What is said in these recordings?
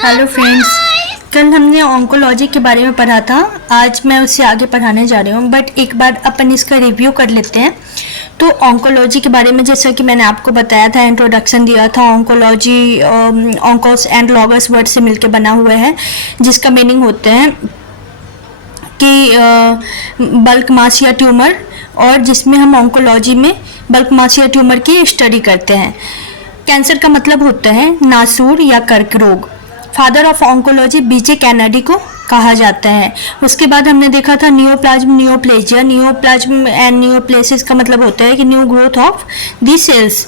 Hello friends, कल हमने oncology के बारे में पढ़ा था। आज मैं उससे आगे पढ़ाने जा रही हूँ, बट एक बार अपन इसका रिव्यू कर लेते हैं। तो ऑन्कोलॉजी के बारे में जैसा कि मैंने आपको बताया था, इंट्रोडक्शन दिया था, ऑन्कोलॉजी ऑन्कोस एंड लॉगस वर्ड से मिलकर बना हुआ है, जिसका मीनिंग होते हैं कि बल्क मास या ट्यूमर, और जिसमें हम ऑन्कोलॉजी में बल्क मास या ट्यूमर की स्टडी करते हैं। कैंसर का मतलब होता है नासूर या कर्क रोग। Father of oncology BJ Kennedy को कहा जाता है। उसके बाद हमने देखा था neoplasm neoplasia. Neoplasm and neoplasis का मतलब होता है कि new growth of the cells.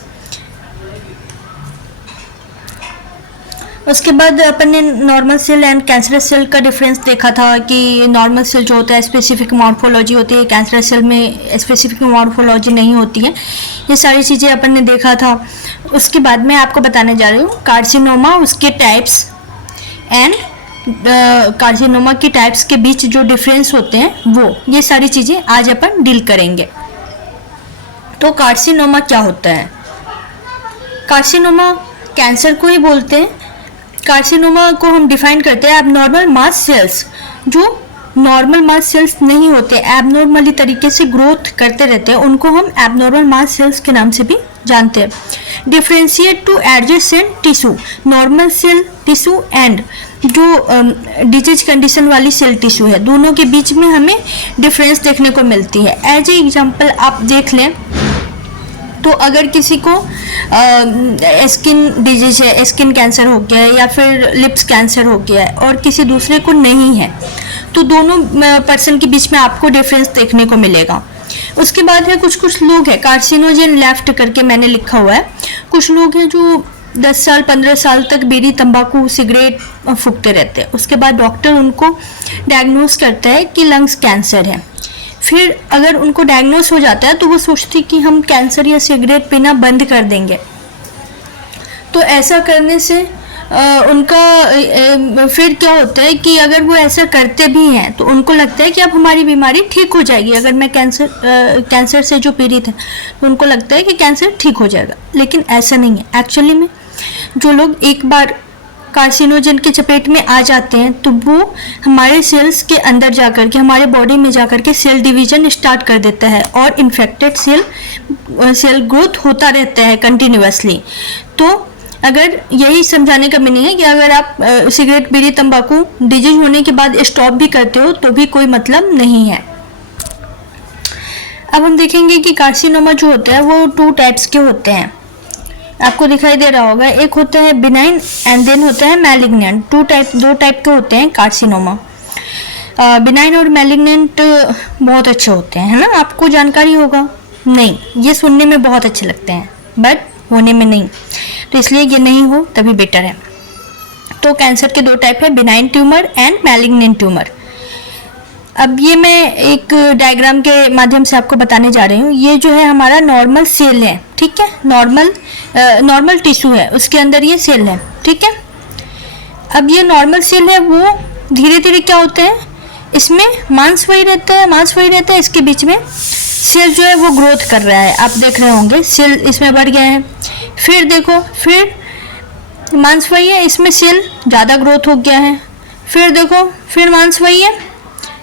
उसके बाद अपन ने normal cell and cancerous cell का डिफरेंस देखा था कि नॉर्मल सेल जो होता है स्पेसिफिक मॉर्फोलॉजी होती है, कैंसरस सेल में स्पेसिफिक मॉर्फोलॉजी नहीं होती है। ये सारी चीज़ें अपन ने देखा था। उसके बाद मैं आपको बताने जा रही हूँ कार्सिनोमा, उसके टाइप्स एंड कार्सिनोमा की टाइप्स के बीच जो डिफरेंस होते हैं वो, ये सारी चीज़ें आज अपन डील करेंगे। तो कार्सिनोमा क्या होता है? कार्सिनोमा कैंसर को ही बोलते हैं। कार्सिनोमा को हम डिफाइन करते हैं एबनॉर्मल मास सेल्स, जो नॉर्मल मास सेल्स नहीं होते, एबनॉर्मली तरीके से ग्रोथ करते रहते हैं, उनको हम एबनॉर्मल मास सेल्स के नाम से भी जानते हैं। Differentiate to adjacent tissue, normal cell tissue and जो डिजीज कंडीशन वाली सेल टिश्यू है, दोनों के बीच में हमें डिफरेंस देखने को मिलती है। एज ए एग्जाम्पल आप देख लें तो अगर किसी को स्किन डिजीज है, स्किन कैंसर हो गया है या फिर लिप्स कैंसर हो गया है और किसी दूसरे को नहीं है, तो दोनों पर्सन के बीच में आपको डिफरेंस देखने को मिलेगा। उसके बाद है कुछ लोग हैं कार्सिनोजेन लेफ्ट करके मैंने लिखा हुआ है। कुछ लोग हैं जो 10 साल 15 साल तक बीड़ी तंबाकू सिगरेट फूकते रहते हैं। उसके बाद डॉक्टर उनको डायग्नोस करता है कि लंग्स कैंसर है। फिर अगर उनको डायग्नोस हो जाता है तो वो सोचती कि हम कैंसर या सिगरेट पीना बंद कर देंगे। तो ऐसा करने से उनका फिर क्या होता है कि अगर वो ऐसा करते भी हैं तो उनको लगता है कि अब हमारी बीमारी ठीक हो जाएगी। अगर मैं कैंसर से जो पीड़ित है तो उनको लगता है कि कैंसर ठीक हो जाएगा, लेकिन ऐसा नहीं है। एक्चुअली में जो लोग एक बार कार्सिनोजन के चपेट में आ जाते हैं तो वो हमारे सेल्स के अंदर जाकर के, हमारे बॉडी में जाकर के सेल डिवीजन स्टार्ट कर देता है और इन्फेक्टेड सेल ग्रोथ होता रहता है कंटिन्यूअसली। तो अगर यही समझाने का मीनिंग है कि अगर आप सिगरेट बीड़ी तंबाकू डिजीज होने के बाद स्टॉप भी करते हो तो भी कोई मतलब नहीं है। अब हम देखेंगे कि कार्सिनोमा जो होता है वो 2 टाइप्स के होते हैं। आपको दिखाई दे रहा होगा, एक होता है बिनाइन एंड देन होता है मैलिग्नेंट। 2 टाइप के होते हैं कार्सिनोमा। बिनाइन और मैलिग्नेंट बहुत अच्छे होते हैं, है ना? आपको जानकारी होगा? नहीं, ये सुनने में बहुत अच्छे लगते हैं बट होने में नहीं, तो इसलिए ये नहीं हो तभी बेटर है। तो कैंसर के 2 टाइप है, benign tumour and malignant tumour. अब ये मैं एक डायग्राम के माध्यम से आपको बताने जा रही हूँ। ये जो है हमारा नॉर्मल सेल है, ठीक है? नॉर्मल टिश्यू है, उसके अंदर ये सेल है, ठीक है? अब ये नॉर्मल सेल है, वो धीरे धीरे क्या होता है, इसमें मांस वही रहता है, इसके बीच में सेल जो है वो ग्रोथ कर रहा है। आप देख रहे होंगे सेल इसमें बढ़ गया है। फिर देखो, फिर मांस वही है, इसमें सेल ज़्यादा ग्रोथ हो गया है। फिर देखो, फिर मांस वही है,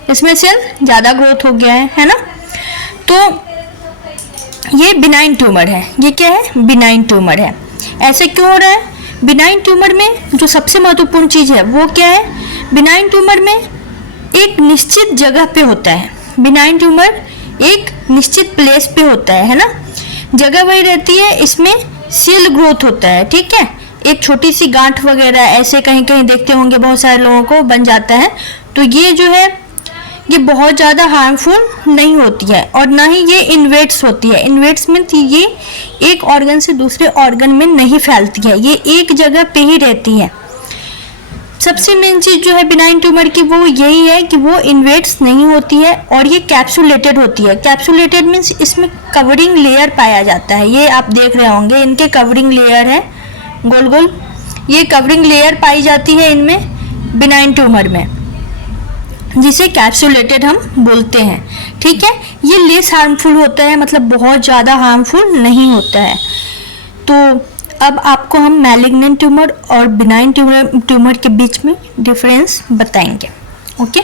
इसमें सेल ज़्यादा ग्रोथ हो गया है ना? तो ये बिनाइन ट्यूमर है। ये क्या है? बिनाइन ट्यूमर है। ऐसे क्यों हो रहा है? बिनाइन ट्यूमर में जो सबसे महत्वपूर्ण चीज़ है वो क्या है? बिनाइन ट्यूमर में एक निश्चित जगह पे होता है। बिनाइन ट्यूमर एक निश्चित प्लेस पे होता है ना? जगह वही रहती है, इसमें सेल ग्रोथ होता है, ठीक है? एक छोटी सी गांठ वगैरह ऐसे कहीं कहीं देखते होंगे बहुत सारे लोगों को बन जाता है। तो ये जो है ये बहुत ज़्यादा हार्मफुल नहीं होती है और ना ही ये इन्वेट्स होती है। इन्वेट्स में ये एक ऑर्गन से दूसरे ऑर्गन में नहीं फैलती है, ये एक जगह पे ही रहती है। सबसे मेन चीज़ जो है बिनाइन ट्यूमर की वो यही है कि वो इन्वेट्स नहीं होती है और ये कैप्सुलेटेड होती है। कैप्सुलेटेड मीन्स इसमें कवरिंग लेयर पाया जाता है। ये आप देख रहे होंगे, इनके कवरिंग लेयर है गोल गोल, ये कवरिंग लेयर पाई जाती है इनमें बिनाइन ट्यूमर में, जिसे कैप्सुलेटेड हम बोलते हैं, ठीक है? ये लेस हार्मफुल होता है, मतलब बहुत ज़्यादा हार्मफुल नहीं होता है। तो अब आपको हम मैलिग्नेंट ट्यूमर और बिनाइन ट्यूमर के बीच में डिफरेंस बताएंगे। ओके,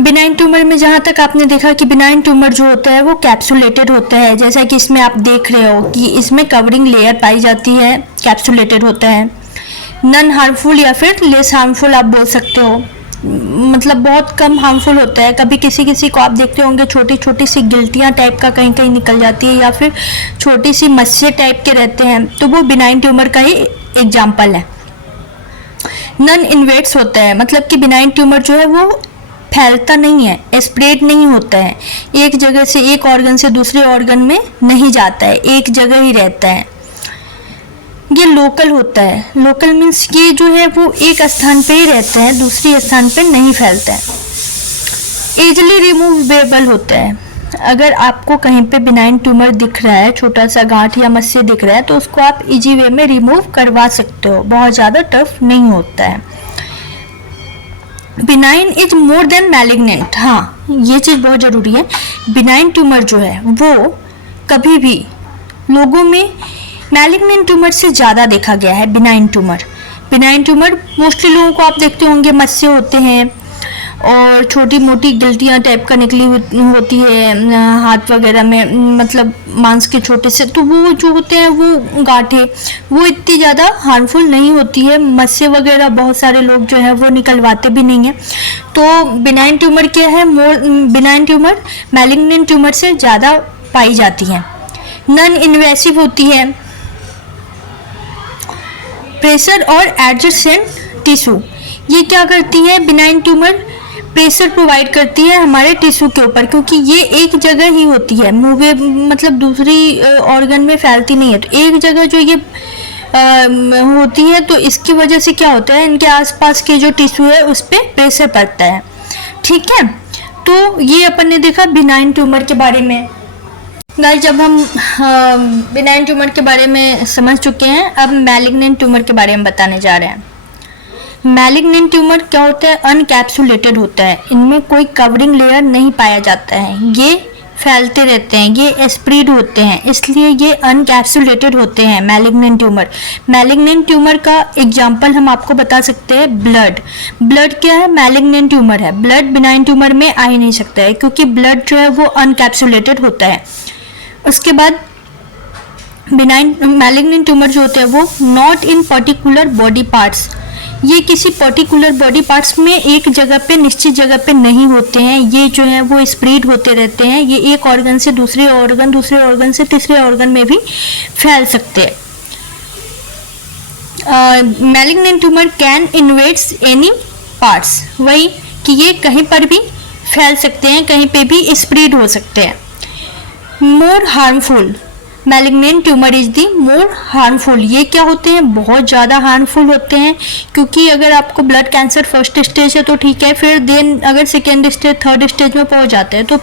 बिनाइन ट्यूमर में जहाँ तक आपने देखा कि बिनाइन ट्यूमर जो होता है वो कैप्सुलेटेड होता है, जैसा कि इसमें आप देख रहे हो कि इसमें कवरिंग लेयर पाई जाती है, कैप्सुलेटेड होता है। नॉन हार्मफुल या फिर लेस हार्मफुल आप बोल सकते हो, मतलब बहुत कम हार्मफुल होता है। कभी किसी किसी को आप देखते होंगे छोटी छोटी सी गिल्टियाँ टाइप का कहीं कहीं निकल जाती है या फिर छोटी सी मस्से टाइप के रहते हैं, तो वो बिनाइन ट्यूमर का ही एग्जाम्पल है। नॉन इन्वेट्स होता है, मतलब कि बिनाइन ट्यूमर जो है वो फैलता नहीं है, स्प्रेड नहीं होता है, एक जगह से एक ऑर्गन से दूसरे ऑर्गन में नहीं जाता है, एक जगह ही रहता है। ये लोकल होता है। लोकल मीन्स ये जो है वो एक स्थान पे ही रहता है, दूसरी स्थान पे नहीं फैलता है। इजली रिमूवेबल होता है। अगर आपको कहीं पे बिनाइन ट्यूमर दिख रहा है, छोटा सा गांठ या मस्से दिख रहा है, तो उसको आप इजी वे में रिमूव करवा सकते हो, बहुत ज़्यादा टफ नहीं होता है। Benign is more than malignant. हाँ, ये चीज़ बहुत ज़रूरी है। बिनाइन ट्यूमर जो है वो कभी भी लोगों में मैलिग्नेंट ट्यूमर से ज़्यादा देखा गया है। बिनाइन ट्यूमर मोस्टली लोगों को आप देखते होंगे मस्से होते हैं और छोटी मोटी गिल्टियाँ टाइप का निकली होती है हाथ वगैरह में, मतलब मांस के छोटे से, तो वो जो होते हैं वो गांठें वो इतनी ज़्यादा हार्मफुल नहीं होती है। मस्से वगैरह बहुत सारे लोग जो है वो निकलवाते भी नहीं है। तो बिनाइन ट्यूमर क्या है, बिनाइन ट्यूमर मैलिग्नेंट ट्यूमर से ज़्यादा पाई जाती है। नॉन इन्वेसिव होती है। प्रेशर और एडजेसेंट टिश्यू, ये क्या करती है, बिनाइन ट्यूमर प्रेशर प्रोवाइड करती है हमारे टिश्यू के ऊपर, क्योंकि ये एक जगह ही होती है, मूवे मतलब दूसरी ऑर्गन में फैलती नहीं है। तो एक जगह जो ये होती है, तो इसकी वजह से क्या होता है, इनके आसपास के जो टिश्यू है उस पर प्रेशर पड़ता है। ठीक है, तो ये अपन ने देखा बिनाइन ट्यूमर के बारे में। गाइस, जब हम बिनाइन ट्यूमर के बारे में समझ चुके हैं, अब मैलिग्नेंट ट्यूमर के बारे में बताने जा रहे हैं। मैलिग्नेंट ट्यूमर क्या होता है, अनकैप्सुलेटेड होता है, इनमें कोई कवरिंग लेयर नहीं पाया जाता है, ये फैलते रहते हैं, ये स्प्रेड होते हैं, इसलिए ये अनकैप्सुलेटेड होते हैं मैलिग्नेंट ट्यूमर का एग्जांपल हम आपको बता सकते हैं ब्लड क्या है, मैलिग्नेंट ट्यूमर है। ब्लड बिनाइन ट्यूमर में आ ही नहीं सकता है, क्योंकि ब्लड जो है वो अनकैप्सुलेटेड होता है। उसके बाद मैलिग्नेंट ट्यूमर जो होते हैं वो not in particular body parts, ये किसी पर्टिकुलर बॉडी पार्ट्स में एक जगह पे निश्चित जगह पे नहीं होते हैं, ये जो है वो स्प्रेड होते रहते हैं, ये एक ऑर्गन से दूसरे ऑर्गन से तीसरे ऑर्गन में भी फैल सकते हैं। Malignant tumour can invades any parts, वही कि ये कहीं पर भी फैल सकते हैं, कहीं पे भी स्प्रेड हो सकते हैं। More harmful, malignant tumour is the more harmful, ये क्या होते हैं, बहुत ज़्यादा हार्मफुल होते हैं। क्योंकि अगर आपको ब्लड कैंसर फर्स्ट स्टेज है तो ठीक है, फिर देन अगर सेकेंड स्टेज थर्ड स्टेज में पहुंच जाते हैं तो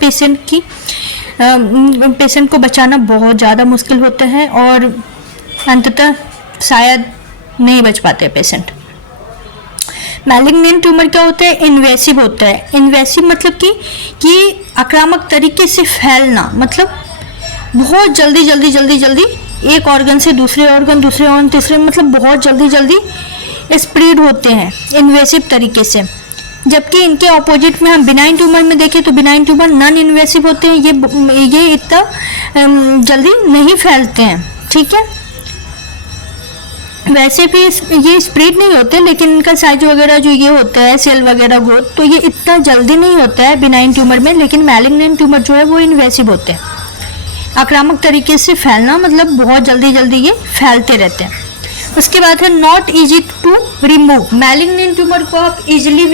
पेशेंट को बचाना बहुत ज़्यादा मुश्किल होता है और अंततः शायद नहीं बच पाते पेशेंट। मैलिग्नेंट ट्यूमर क्या होता है, इन्वेसिव होता है। इन्वेसिव मतलब कि आक्रामक तरीके से फैलना, मतलब बहुत जल्दी एक ऑर्गन से दूसरे ऑर्गन तीसरे, मतलब बहुत जल्दी स्प्रेड होते हैं इन्वेसिव तरीके से। जबकि इनके ऑपोजिट में हम बिनाइन ट्यूमर में देखें तो बिनाइन ट्यूमर नॉन इन्वेसिव होते हैं, ये इतना जल्दी नहीं फैलते हैं। ठीक है, वैसे भी ये स्प्रेड नहीं होते, लेकिन इनका साइज वगैरह जो ये होता है, सेल वगैरह ग्रोथ, तो ये इतना जल्दी नहीं होता है बिनाइन ट्यूमर में। लेकिन मैलिग्नेंट ट्यूमर जो है वो इन्वेसिव होते हैं, आक्रामक तरीके से फैलना, मतलब बहुत जल्दी ये फैलते रहते हैं। उसके बाद है not easy to remove, malignant tumour को इजिली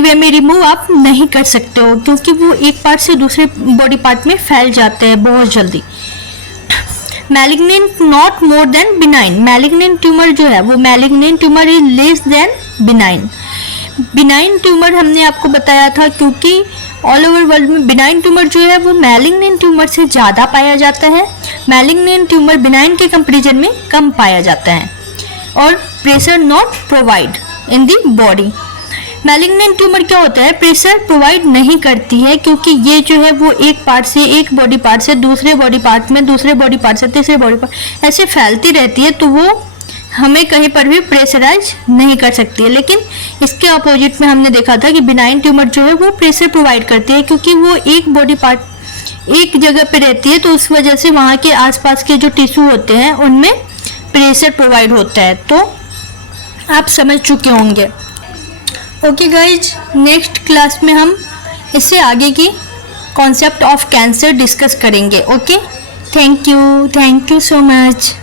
वे में रिमूव आप नहीं कर सकते हो, क्योंकि वो एक पार्ट से दूसरे बॉडी पार्ट में फैल जाते हैं बहुत जल्दी। Malignant not more than benign, malignant tumour जो है वो malignant tumour is less than benign. Benign tumour हमने आपको बताया था, क्योंकि ऑल ओवर वर्ल्ड में बिनाइन ट्यूमर जो है वो मैलिग्नेंट ट्यूमर से ज़्यादा पाया जाता है, मैलिग्नेंट ट्यूमर बिनाइन के कंपैरिजन में कम पाया जाता है। और pressure not provide in the body, malignant tumour क्या होता है, प्रेशर प्रोवाइड नहीं करती है, क्योंकि ये जो है वो एक पार्ट से, एक बॉडी पार्ट से दूसरे बॉडी पार्ट में, दूसरे बॉडी पार्ट से तीसरे बॉडी पार्ट ऐसे फैलती रहती है, तो वो हमें कहीं पर भी प्रेशराइज नहीं कर सकती है। लेकिन इसके अपोजिट में हमने देखा था कि बिनाइन ट्यूमर जो है वो प्रेशर प्रोवाइड करती है, क्योंकि वो एक बॉडी पार्ट एक जगह पे रहती है, तो उस वजह से वहाँ के आसपास के जो टिश्यू होते हैं उनमें प्रेशर प्रोवाइड होता है। तो आप समझ चुके होंगे। ओके गाइज, नेक्स्ट क्लास में हम इससे आगे की कॉन्सेप्ट ऑफ कैंसर डिस्कस करेंगे। Okay, thank you so much.